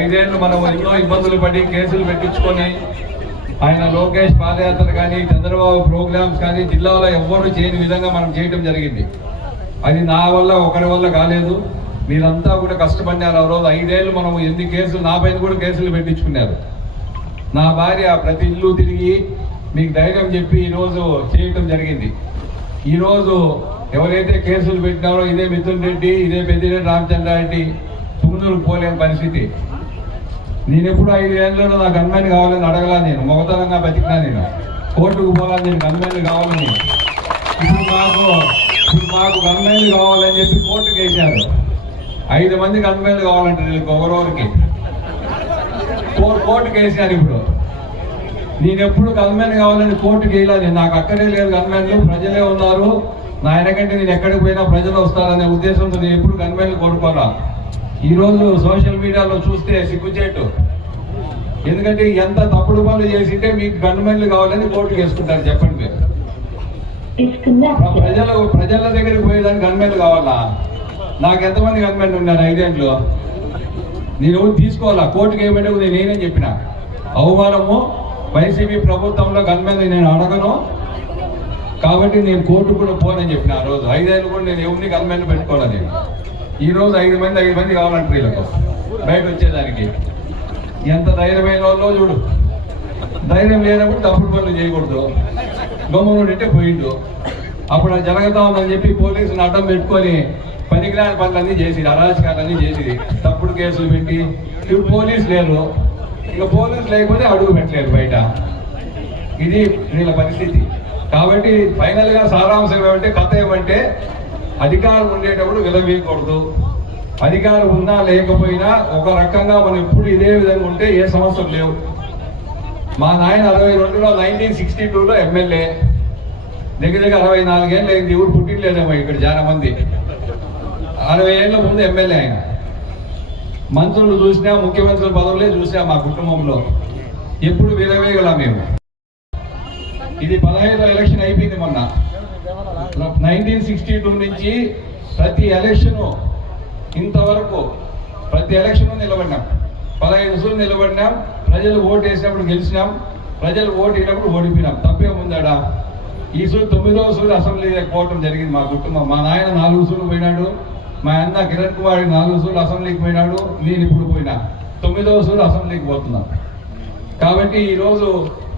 ఐదేళ్ళు మనం ఎన్నో ఇబ్బందులు పడి కేసులు పెట్టించుకొని ఆయన లోకేష్ పాదయాత్ర కానీ చంద్రబాబు ప్రోగ్రామ్స్ కానీ జిల్లాలో ఎవ్వరూ చేయని విధంగా మనం చేయడం జరిగింది. అది నా వల్ల ఒకరి వల్ల కాలేదు. మీరంతా కూడా కష్టపడినారు ఆ రోజు ఐదేళ్ళు మనం ఎన్ని కేసులు నా పైన కూడా కేసులు పెట్టించుకున్నారు. నా భార్య ప్రతి ఇల్లు తిరిగి మీకు ధైర్యం చెప్పి ఈరోజు చేయటం జరిగింది. ఈరోజు ఎవరైతే కేసులు పెట్టినారో ఇదే మిథున్ రెడ్డి ఇదే పెద్దిరెడ్డి రామచంద్రారెడ్డి తుంగనూరుకు పోలేని పరిస్థితి. నేను ఎప్పుడు ఐదు ఏళ్ళలో నాకు గన్మెన్ కావాలని అడగలా నేను. మొగతనంగా బతికినా నేను. కోర్టుకు పోవాలని నేను గన్మెన్ కావాలని ఇప్పుడు మాకు ఇప్పుడు మాకు గన్మెన్లు కావాలని చెప్పి కోర్టుకు వేశారు. ఐదు మంది గన్మెన్లు కావాలంటే వీళ్ళకి ఒకరోరికి కోర్టుకు వేసారు ఇప్పుడు. నేను ఎప్పుడు గన్మెన్ కావాలని కోర్టుకు వేయలేదు. నాకు అక్కడే లేదు గన్మెన్లు ప్రజలే ఉన్నారు. నా కంటే నేను ఎక్కడికి పోయినా ప్రజలు వస్తారనే ఉద్దేశంతో నేను ఎప్పుడు గన్మెన్లు కోరుకోరా ఈ రోజు సోషల్ మీడియాలో చూస్తే సిగ్గుచేటు. ఎందుకంటే ఎంత తప్పుడు పనులు చేసింటే మీకు గన్మెన్లు కావాలని కోర్టుకు వేసుకుంటారు చెప్పండి మీరు. ప్రజలు ప్రజల దగ్గరికి పోయేదానికి గన్మెన్లు కావాలా? నాకు ఎంతమంది గన్మెన్లు ఉన్నారు ఐదేంట్లో నేను తీసుకోవాలా? కోర్టుకి ఏమంటే నేను నేనేం చెప్పిన. అవమానము వైసీపీ ప్రభుత్వంలో గన్మెన్ నేను అడగను. కాబట్టి నేను కోర్టు కూడా పోనని చెప్పిన ఆ రోజు. ఐదేళ్ళు కూడా నేను ఎవరిని గన్మెన్ పెట్టుకోవాలి నేను? ఈ రోజు ఐదు మంది ఐదు మంది కావాలంటారు వీళ్ళకు. బయట వచ్చేదానికి. ఎంత ధైర్యమైన వాళ్ళు చూడు. ధైర్యం లేనప్పుడు తప్పుడు పనులు చేయకూడదు. గమ్మున ఉంటే పోయిండు. అప్పుడు అది జరుగుతా ఉందని చెప్పి పోలీసులు అడ్డం పెట్టుకొని పనికిరాని పనులన్నీ చేసి అరాచకాలన్నీ చేసి తప్పుడు కేసులు పెట్టి ఇప్పుడు పోలీసు లేరు. ఇక పోలీసు లేకపోతే అడుగు పెట్టలేరు బయట. ఇది వీళ్ళ పరిస్థితి. కాబట్టి ఫైనల్గా సారాంశం ఏమంటే కథ ఏమంటే అధికారం ఉండేటప్పుడు విలవీయకూడదు. అధికారం ఉన్నా లేకపోయినా ఒక రకంగా మనం ఎప్పుడు ఇదే విధంగా ఉంటే ఏ సమస్యలు లేవు. మా నాయన అరవై రెండులో నైన్టీన్ సిక్స్టీ టూలో ఎమ్మెల్యే. దగ్గర దగ్గర అరవై నాలుగేళ్ళు అయింది. ఊరు పుట్టినలేదేమో ఇక్కడ చాలా మంది. అరవై ఏళ్ళ ముందు ఎమ్మెల్యే ఆయన. మంత్రులు చూసినా ముఖ్యమంత్రుల పదవులే చూసినా మా కుటుంబంలో. ఎప్పుడు విలవేయగలం మేము. ఇది పదహైదో ఎలక్షన్ అయిపోయింది మొన్న. నైన్టీన్ సిక్స్టీ టూ నుంచి ప్రతి ఎలక్షను ఇంతవరకు ప్రతి ఎలక్షను నిలబడినాం. పదహైదు రోజులు నిలబడినాం. ప్రజలు ఓటు వేసినప్పుడు గెలిచినాం. ప్రజలు ఓటు వేసినప్పుడు ఓడిపోయినాం తప్పేముందాడా ఈ సూరు తొమ్మిదవ సూర్యుడు అసెంబ్లీ పోవటం జరిగింది మా కుటుంబం. మా నాయన నాలుగు సూర్యులు పోయినాడు. మా అన్న కిరణ్ కుమార్ నాలుగు సూర్లు అసెంబ్లీకి పోయినాడు. నేను ఇప్పుడు పోయినా. తొమ్మిదవ సూర్యుడు అసెంబ్లీకి పోతున్నాం. కాబట్టి ఈరోజు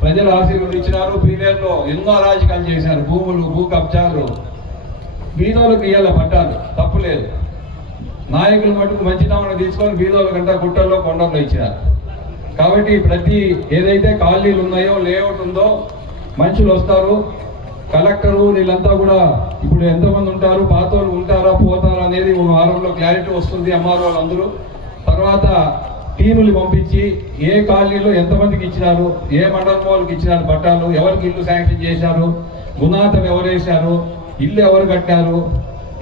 ప్రజలు ఆశీర్వదించినారు ప్రీమియర్లో ఎన్నో అరాజకాలు చేశారు భూములు భూ కబ్జాలు. బీదోళ్ళకి ఇయ్యాల పట్టాలు తప్పులేదు నాయకులు మటుకు మంచి నామను తీసుకొని బీదోళ్ళకంతా గుట్టల్లో కొండల్లో ఇచ్చినారు. కాబట్టి ప్రతి ఏదైతే ఖాళీలు ఉన్నాయో లేఅవుట్ ఉందో మనుషులు వస్తారు. కలెక్టరు వీళ్ళంతా కూడా ఇప్పుడు ఎంతమంది ఉంటారు పాత వాళ్ళు ఉంటారా పోతారా అనేది ఒక వారంలో క్లారిటీ వస్తుంది ఎంఆర్ఓ వాళ్ళందరూ తర్వాత టీములు పంపించి ఏ కాలనీలో ఎంతమందికి ఇచ్చినారు ఏ మండలం వాళ్ళకి ఇచ్చినారు పట్టాలు ఎవరికి ఇల్లు శాంక్షన్ చేశారు గుణాతం ఎవరు వేశారు ఇల్లు ఎవరు కట్టారు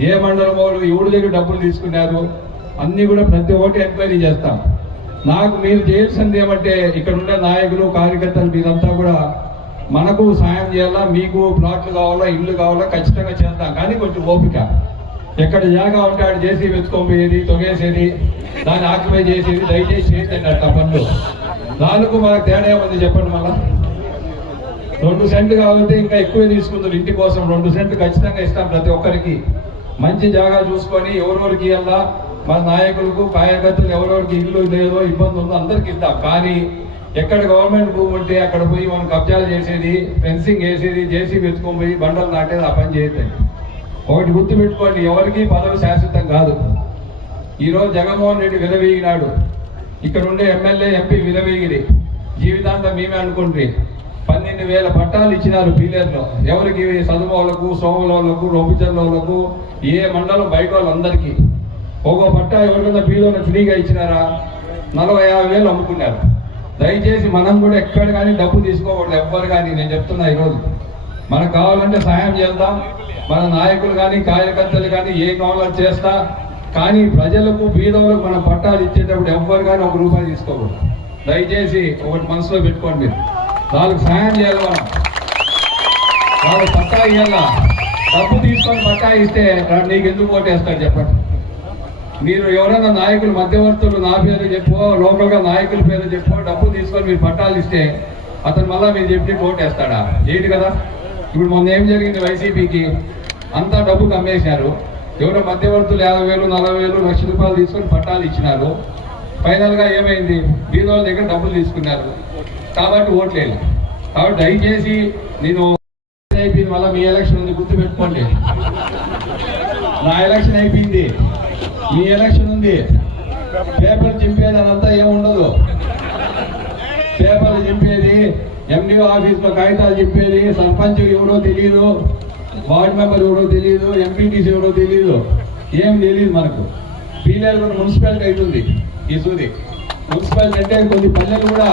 ఏ మండలం వాళ్ళు ఎవరి దగ్గర డబ్బులు తీసుకున్నారు అన్నీ కూడా ప్రతి ఒక్కటి ఎంక్వైరీ చేస్తాం. నాకు మీరు చేయాల్సింది ఏమంటే ఇక్కడ ఉన్న నాయకులు కార్యకర్తలు మీరంతా కూడా మనకు సాయం చేయాలా మీకు ప్లాట్లు కావాలా ఇల్లు కావాలా ఖచ్చితంగా చేద్దాం కానీ కొంచెం ఓపిక. ఎక్కడ జాగా ఉంటే ఆడు చేసి వెతుకోపోయేది తొగేసేది దాన్ని ఆక్యుపై చేసేది దయచేసి చేయదండి అట్లా పనులు. నాలుగు మనకు తేడా ఏముంది చెప్పండి మళ్ళా? రెండు సెంట్లు కాబట్టి ఇంకా ఎక్కువే తీసుకుంటారు ఇంటి కోసం. రెండు సెంట్లు ఖచ్చితంగా ఇస్తాం ప్రతి ఒక్కరికి. మంచి జాగా చూసుకొని ఎవరెవరికి ఇవ్వాలా మన నాయకులకు కార్యకర్తలు ఎవరెవరికి ఇల్లు లేదో ఇబ్బంది ఉందో అందరికి ఇద్దాం. కానీ ఎక్కడ గవర్నమెంట్ భూమి ఉంటే అక్కడ పోయి మనం కబ్జాలు చేసేది ఫెన్సింగ్ వేసేది జేసీ వెతుకొని పోయి బండలు నాటేది ఆ పని చేయొద్దండి. ఒకటి గుర్తు పెట్టుకోండి ఎవరికి పదవి శాశ్వతం కాదు. ఈరోజు జగన్మోహన్ రెడ్డి విలవీగినాడు. ఇక్కడ ఉండే ఎమ్మెల్యే ఎంపీ విలవీగిరి. జీవితాంతం మేమే అనుకుంటే పన్నెండు వేల పట్టాలు ఇచ్చినారు పీలేరులో. ఎవరికి సదుమోళ్ళకు వాళ్ళకు సోముల వాళ్ళకు ఏ మండలం బయట వాళ్ళందరికీ. ఒక్కో పట్టా ఎవరికైనా పీలోన ఫ్రీగా ఇచ్చినారా? నలభై యాభై వేలు అమ్ముకున్నారు. దయచేసి మనం కూడా ఎక్కడ కానీ డబ్బు తీసుకోకూడదు ఎవ్వరు కానీ. నేను చెప్తున్నా ఈరోజు. మనకు కావాలంటే సాయం చేద్దాం. మన నాయకులు కానీ కార్యకర్తలు కానీ ఏ కావాలో చేస్తా. కానీ ప్రజలకు బీదవులకు మనం పట్టాలు ఇచ్చేటప్పుడు ఎవ్వరు కానీ ఒక రూపాయి తీసుకోకూడదు. దయచేసి ఒకటి మనసులో పెట్టుకోండి మీరు. వాళ్ళకి సాయం చేయాలి మనం. వాళ్ళు పట్టా ఇవ్వాలా డబ్బు తీసుకొని పట్టా ఇస్తే నీకు ఎందుకు ఓటేస్తాడు చెప్పండి. మీరు ఎవరైనా నాయకులు మధ్యవర్తులు నా పేరు చెప్పో లోకల్గా నాయకుల పేరు చెప్పో డబ్బు తీసుకొని మీరు పట్టాలు ఇస్తే అతను మళ్ళీ మీరు చెప్పి ఓటేస్తాడా వేస్తాడా ఏంటి కదా? ఇప్పుడు మొన్న ఏం జరిగింది వైసీపీకి? అంతా డబ్బు కమ్మేశారు. ఎవరో మధ్యవర్తులు యాభై వేలు నలభై వేలు లక్ష రూపాయలు తీసుకొని పట్టాలు ఇచ్చినారు. ఫైనల్గా ఏమైంది? బీదోళ్ళ దగ్గర డబ్బులు తీసుకున్నారు. కాబట్టి ఓట్లేదు. కాబట్టి దయచేసి నేను అయిపోయింది మళ్ళీ మీ ఎలక్షన్ ఉంది గుర్తు పెట్టుకోండి నా ఎలక్షన్ అయిపోయింది. మీ ఎలక్షన్ ఉంది. పేపర్ చింపేది అదంతా ఏముండదు. పేపర్లు చింపేది ఎండిఓ ఆఫీస్లో కాగితాలు చెప్పేది సర్పంచ్ ఎవరో తెలియదు వార్డ్ మెంబర్ ఎవరో తెలియదు ఎంపీటీసీ ఎవరో తెలియదు ఏం తెలియదు మనకు. పీలేరు కూడా మున్సిపాలిటీ అవుతుంది ఈ సూది. మున్సిపాలిటీ అంటే కొన్ని పల్లెలు కూడా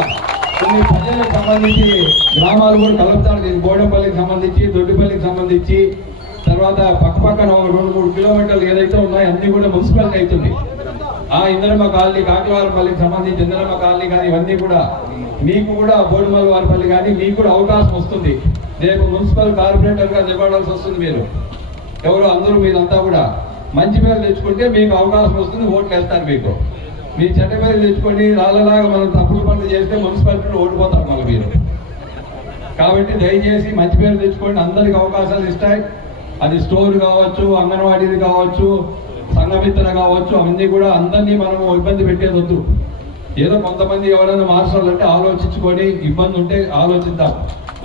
కొన్ని పల్లెలకు సంబంధించి గ్రామాలు కూడా కలుపుతారు. నేను బోడంపల్లికి సంబంధించి దొడ్డిపల్లికి సంబంధించి తర్వాత పక్క పక్కన ఒక రెండు మూడు కిలోమీటర్లు ఏదైతే ఉన్నాయో అన్ని కూడా మున్సిపాలిటీ అవుతుంది. ఆ ఇంద్రమ్మ కాలనీ కాకివారపల్లికి సంబంధించి ఇంద్రమ్మ కాలనీ కానీ ఇవన్నీ కూడా మీకు కూడా బోడుమల్ వారిపల్లి కానీ మీకు కూడా అవకాశం వస్తుంది. రేపు మున్సిపల్ కార్పొరేటర్గా నిలబడాల్సి వస్తుంది మీరు. ఎవరు అందరూ మీరంతా కూడా మంచి పేరు తెచ్చుకుంటే మీకు అవకాశం వస్తుంది ఓట్లు వేస్తారు మీకు. మీ చెడ్డ పేరు తెచ్చుకొని రాళ్ళలాగా మనం తప్పుడు పనులు చేస్తే మున్సిపాలిటీలో ఓడిపోతారు మళ్ళీ మీరు. కాబట్టి దయచేసి మంచి పేరు తెచ్చుకోండి అందరికి అవకాశాలు ఇస్తాయి. అది స్టోర్ కావచ్చు అంగన్వాడీది కావచ్చు సంఘమిత్ర కావచ్చు అవన్నీ కూడా అందరినీ మనము ఇబ్బంది పెట్టేదొద్దు ఏదో కొంతమంది ఎవరైనా మార్చాలంటే ఆలోచించుకొని ఇబ్బంది ఉంటే ఆలోచిద్దాం.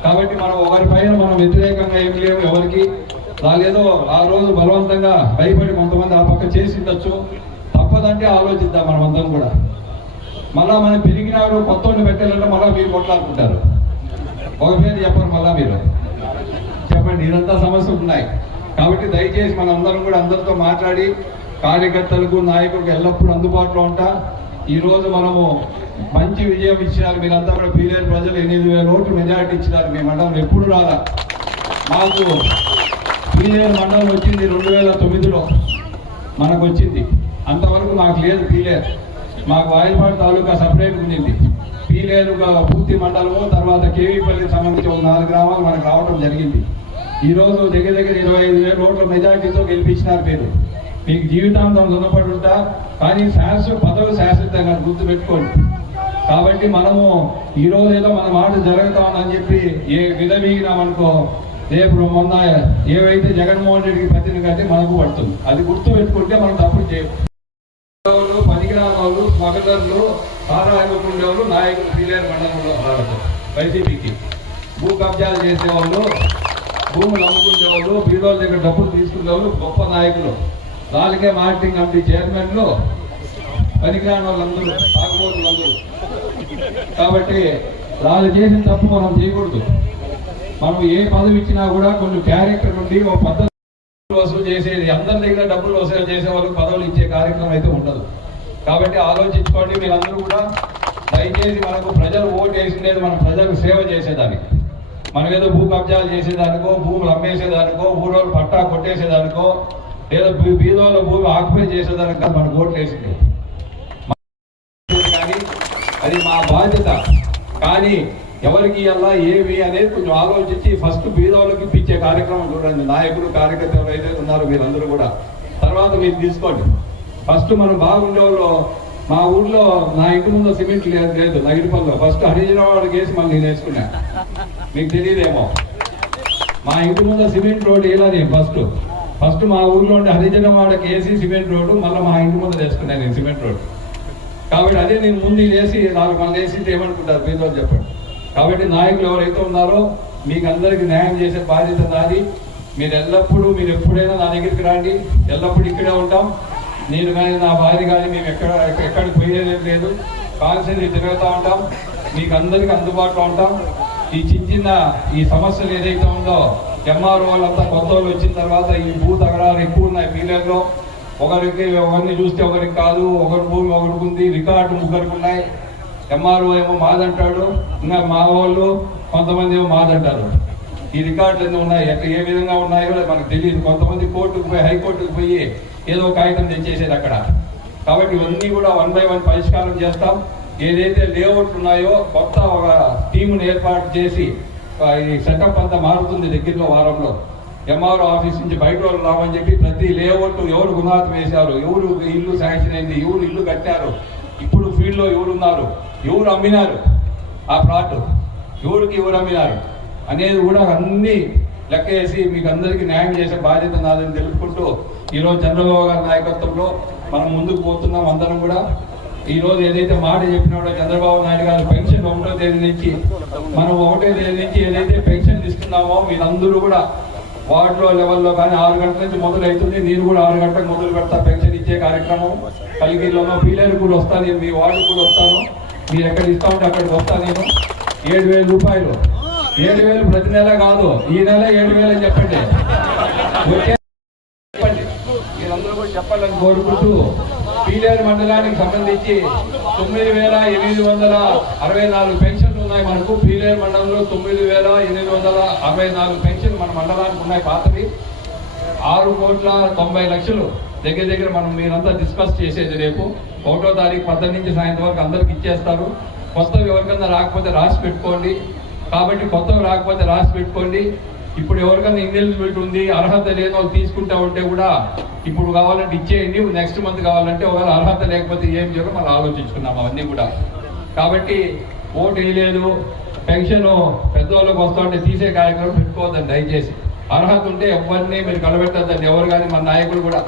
కాబట్టి మనం ఒకరిపైన మనం వ్యతిరేకంగా ఏం లేవు ఎవరికి. వాళ్ళేదో ఆ రోజు బలవంతంగా భయపడి కొంతమంది ఆ పక్క చేసి ఉండొచ్చు. తప్పదంటే ఆలోచిద్దాం మనం అందరం కూడా. మళ్ళా మనం పెరిగినాడు కొత్త పెట్టాలంటే మళ్ళీ మీరు కొట్లాడుకుంటారు. ఒక పేరు చెప్పరు మళ్ళా మీరు. చెప్పండి ఇదంతా సమస్యలు ఉన్నాయి. కాబట్టి దయచేసి మన అందరం కూడా అందరితో మాట్లాడి కార్యకర్తలకు నాయకులకు ఎల్లప్పుడూ అందుబాటులో ఉంటా. ఈరోజు మనము మంచి విజయం ఇచ్చినారు మీరంతా కూడా. పీలేరు ప్రజలు ఎనిమిది వేల ఓట్లు మెజారిటీ ఇచ్చినారు. మీ మండలం ఎప్పుడు రాదా మాకు పీలేరు మండలం వచ్చింది రెండు వేల తొమ్మిదిలో. మనకు వచ్చింది అంతవరకు మాకు లేదు పీలేరు. మాకు వాయిపాడు తాలూకా సపరేట్ ఉండింది. పీలేరుగా పూర్తి మండలము తర్వాత కేవీపల్లికి సంబంధించి ఒక నాలుగు గ్రామాలు మనకు రావడం జరిగింది. ఈ రోజు దగ్గర దగ్గర ఇరవై ఐదు వేల ఓట్ల మెజారిటీతో గెలిపించినారు మీరు. మీకు జీవితాంతం రుణపడి ఉంటా కానీ శాశ్వత పదవి శాశ్వతంగా గుర్తుపెట్టుకోండి. కాబట్టి మనము ఈ రోజు ఏదో మన మాట జరుగుతా ఉందని చెప్పి ఏ విధమీగినామనుకో రేపు మొన్న ఏవైతే జగన్మోహన్ రెడ్డికి ప్రతిని కట్టి మనకు పడుతుంది. అది గుర్తు పెట్టుకుంటే మనం తప్పుడు చేయం పనికిరాని వాళ్ళు స్మగలర్లు సారాయకుండేవాళ్ళు నాయకులు పీలేరు మండలంలో రావడం వైసీపీకి. భూ కబ్జాలు చేసేవాళ్ళు భూములు అమ్ముకునేవాళ్ళు బీదోళ్ళ దగ్గర డబ్బులు తీసుకునేవాళ్ళు గొప్ప నాయకులు. వాళ్ళకే మార్కెటింగ్ కమిటీ చైర్మన్లు పనికిరాని వాళ్ళందరూ తాగుబోతులందరూ. కాబట్టి వాళ్ళు చేసిన తప్పు మనం చేయకూడదు. మనం ఏ పదవి ఇచ్చినా కూడా కొన్ని క్యారెక్టర్ ఉండి ఒక పద్ధతి వసూలు చేసేది అందరి దగ్గర డబ్బులు వసూలు చేసే వాళ్ళకి పదవులు ఇచ్చే కార్యక్రమం అయితే ఉండదు. కాబట్టి ఆలోచించుకోండి మీరందరూ కూడా. దయచేసి మనకు ప్రజలు ఓటు వేసిండేది మన ప్రజలకు సేవ చేసేదానికి మనం ఏదో భూ కబ్జాలు చేసేదానికో భూములు అమ్మేసేదానికో ఊరోళ్ళు పట్టా కొట్టేసేదానికో లేదా బీదోళ్ళ భూమి ఆక్యుపై చేసేదానికి కాదు మనకు ఓట్లు వేసింది కానీ అది మా బాధ్యత. కానీ ఎవరికి అలా ఏమి అనేది కొంచెం ఆలోచించి ఫస్ట్ బీదోళ్ళకి ఇప్పించే కార్యక్రమం చూడండి. నాయకులు కార్యకర్తలు ఎవరైతే ఉన్నారో మీరందరూ కూడా. తర్వాత మీరు తీసుకోండి. ఫస్ట్ మనం బాగుండే వాళ్ళు మా ఊర్లో నా ఇంటి ముందు సిమెంట్ లేదు లేదు నగిరిపల్లిలో ఫస్ట్ హరిజనవాడికి వేసి మళ్ళీ నేను వేసుకున్నాను మీకు తెలియదేమో మా ఇంటి ముందు సిమెంట్ రోడ్ ఇలా నేను ఫస్ట్. ఫస్ట్ మా ఊర్లో ఉండే హరిజనవాడకి వేసి సిమెంట్ రోడ్డు మళ్ళీ మా ఇంటి ముందు వేసుకున్నాను నేను సిమెంట్ రోడ్డు. కాబట్టి అదే నేను ముందు వేసి నాలుగు మంది వేసి ఏమనుకుంటారు? మీతో చెప్పండి. కాబట్టి నాయకులు ఎవరైతే ఉన్నారో మీకు అందరికీ న్యాయం చేసే బాధ్యత నాది. మీరు ఎల్లప్పుడూ మీరు ఎప్పుడైనా నా దగ్గరికి రండి. ఎల్లప్పుడూ ఇక్కడే ఉంటాం. నేను కానీ నా భార్య కానీ మేము ఎక్కడ ఎక్కడికి పోయేది లేదు. కాన్సెంట్రీ తిరుగుతూ ఉంటాం. మీకు అందరికి అందుబాటులో ఉంటాం. ఈ చిన్న చిన్న ఈ సమస్యలు ఏదైతే ఉందో ఎంఆర్ఓ వాళ్ళంతా కొత్త వాళ్ళు వచ్చిన తర్వాత ఈ భూ తగడాలు ఎక్కువ ఉన్నాయి పీలర్లో ఒకరికి ఒకరిని చూస్తే ఒకరికి కాదు ఒకరి భూమి ఒకరికి ఉంది రికార్డు ముగ్గురికి ఉన్నాయి. ఎంఆర్ఓ ఏమో మాదంటాడు ఇంకా మా వాళ్ళు కొంతమంది ఏమో మాదంటారు. ఈ రికార్డులు ఎన్ని ఉన్నాయి ఎక్కడ ఏ విధంగా ఉన్నాయో మనకు తెలియదు. కొంతమంది కోర్టుకు పోయి హైకోర్టుకు పోయి ఏదో ఒక కాగితం తెచ్చేసేది అక్కడ. కాబట్టి ఇవన్నీ కూడా వన్ బై వన్ పరిష్కారం చేస్తాం. ఏదైతే లేఅవుట్లు ఉన్నాయో కొత్త ఒక టీమును ఏర్పాటు చేసి ఈ సెటప్ అంతా మారుతుంది దగ్గరలో వారంలో. ఎంఆర్ఓ ఆఫీస్ నుంచి బయట వాళ్ళు రామని చెప్పి ప్రతి లేఅవుట్ ఎవరు గుణాతం వేశారు ఎవరు ఇల్లు శాంక్షన్ అయింది ఎవరు ఇల్లు కట్టారు ఇప్పుడు ఫీల్డ్లో ఎవరున్నారు ఎవరు అమ్మినారు ఆ ప్లాట్ ఎవరికి ఎవరు అమ్మినారు అనేది కూడా అన్నీ లెక్క వేసి మీకు అందరికీ న్యాయం చేసే బాధ్యత నాదని తెలుపుకుంటూ ఈరోజు చంద్రబాబు గారి నాయకత్వంలో మనం ముందుకు పోతున్నాం అందరం కూడా. ఈ రోజు ఏదైతే మాట చెప్పినాడో చంద్రబాబు నాయుడు గారు పెన్షన్ ఒకటో తేదీ నుంచి మనం ఒకటో తేదీ నుంచి ఏదైతే పెన్షన్ ఇస్తున్నామో మీరందరూ కూడా వార్డులో లెవెల్లో కానీ ఆరు గంటల నుంచి మొదలవుతుంది. నేను కూడా ఆరు గంటలకు మొదలు పెడతా పెన్షన్ ఇచ్చే కార్యక్రమం. కలిగిరిలోనో పీలేరు కూడా వస్తాను నేను మీ వార్డు కూడా వస్తాను. మీరు ఎక్కడ ఇస్తా ఉంటే అక్కడికి వస్తా నేను. ఏడు వేల రూపాయలు. ఏడు వేలు ప్రతి నెల కాదు. ఈ నెల ఏడు వేలు అని చెప్పండి చెప్పండి. మీరందరూ కూడా చెప్పాలని కోరుకుంటూ పీలేరు మండలానికి సంబంధించి తొమ్మిది వేల ఎనిమిది వందల అరవై నాలుగు పెన్షన్లు ఉన్నాయి మనకు. పీలేరు మండలంలో తొమ్మిది వేల ఎనిమిది వందల అరవై నాలుగు పెన్షన్ మన మండలానికి ఉన్నాయి పాతవి. ఆరు కోట్ల తొంభై లక్షలు దగ్గర దగ్గర మనం మీరంతా డిస్కస్ చేసేది రేపు. ఒకటో తారీఖు పద్దెనిమిది నుంచి సాయంత్రం వరకు అందరికి ఇచ్చేస్తారు. కొత్తవి ఎవరికన్నా రాకపోతే రాసి పెట్టుకోండి. కాబట్టి కొత్తవి రాకపోతే రాసి పెట్టుకోండి. ఇప్పుడు ఎవరికైనా ఇన్ఎలిజిబిలిటీ ఉంది అర్హత లేని వాళ్ళు తీసుకుంటా ఉంటే కూడా ఇప్పుడు కావాలంటే ఇచ్చేయండి నెక్స్ట్ మంత్ కావాలంటే ఒకవేళ అర్హత లేకపోతే ఏం చేయాలో మనం ఆలోచించుకున్నాం అవన్నీ కూడా. కాబట్టి ఓటు వేయలేదు పెన్షన్ పెద్దవాళ్ళకి వస్తుంటే తీసే కార్యక్రమం పెట్టుకోవద్దండి దయచేసి. అర్హత ఉంటే ఎవరిని మీరు కలబెట్టద్దండి ఎవరు కానీ మన నాయకులు కూడా.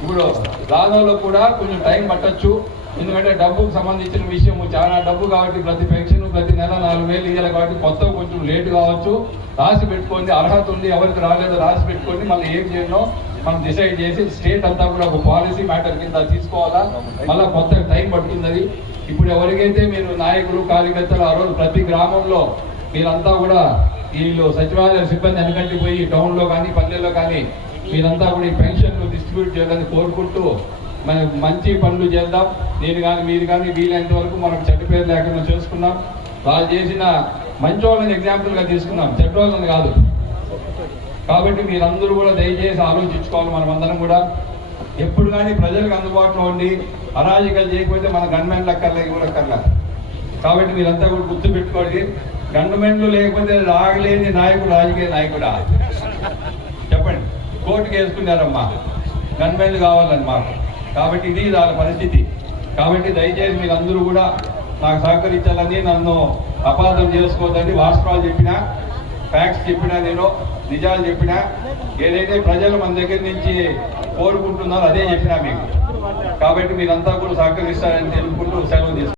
ఇప్పుడు రానోళ్ళు కూడా కొంచెం టైం పట్టచ్చు. ఎందుకంటే డబ్బుకు సంబంధించిన విషయం చాలా డబ్బు కాబట్టి ప్రతి పెన్షన్ ప్రతి నెల నాలుగు వేలు ఇవ్వాలి కాబట్టి కొత్త కొంచెం లేట్ కావచ్చు. రాసి పెట్టుకోండి అర్హత ఉంది ఎవరికి రాలేదో రాసి పెట్టుకోండి మళ్ళీ ఏం చేయడం మనం డిసైడ్ చేసి స్టేట్ అంతా కూడా ఒక పాలసీ మ్యాటర్ కింద తీసుకోవాలా? మళ్ళీ కొత్త టైం పడుతుంది ఇప్పుడు ఎవరికైతే మీరు నాయకులు కార్యకర్తలు ఆ రోజు ప్రతి గ్రామంలో మీరంతా కూడా వీళ్ళు సచివాలయ సిబ్బంది వెనకంటి పోయి టౌన్లో కానీ పల్లెల్లో కానీ మీరంతా కూడా ఈ పెన్షన్లు డిస్ట్రిబ్యూట్ చేయాలని కోరుకుంటూ మనం మంచి పనులు చేద్దాం. నేను కానీ మీరు కానీ వీలైనంత వరకు మనం చెడ్డ పేరు లేకుండా చూసుకున్నాం. వాళ్ళు చేసిన మంచి వాళ్ళని ఎగ్జాంపుల్గా తీసుకున్నాం. చెడ్డ వాళ్ళని కాదు. కాబట్టి మీరందరూ కూడా దయచేసి ఆలోచించుకోవాలి మనం అందరం కూడా. ఎప్పుడు కానీ ప్రజలకు అందుబాటులో ఉండి అరాజకాలు చేయకపోతే మన గన్మెన్ కూడా ఇవ్వలక్కర్లా కాబట్టి మీరంతా కూడా గుర్తు పెట్టుకోండి. గవర్నమెంట్లు లేకపోతే రాగలేని నాయకుడు రాజకీయ నాయకుడా? చెప్పండి. కోర్టుకు వేసుకున్నారమ్మా. గన్మెన్లు కావాలని మాకు కాబట్టి ఇది వాళ్ళ పరిస్థితి. కాబట్టి దయచేసి మీరందరూ కూడా నాకు సహకరించాలని నన్ను అపార్థం చేసుకోవద్దని వాస్తవాలు చెప్పినా ఫ్యాక్ట్స్ చెప్పినా నేను నిజాలు చెప్పినా ఏదైతే ప్రజలు మన దగ్గర నుంచి కోరుకుంటున్నారో అదే చెప్పినా మీకు. కాబట్టి మీరంతా కూడా సహకరిస్తారని తెలుపుకుంటూ సెలవు తీసుకుంటాను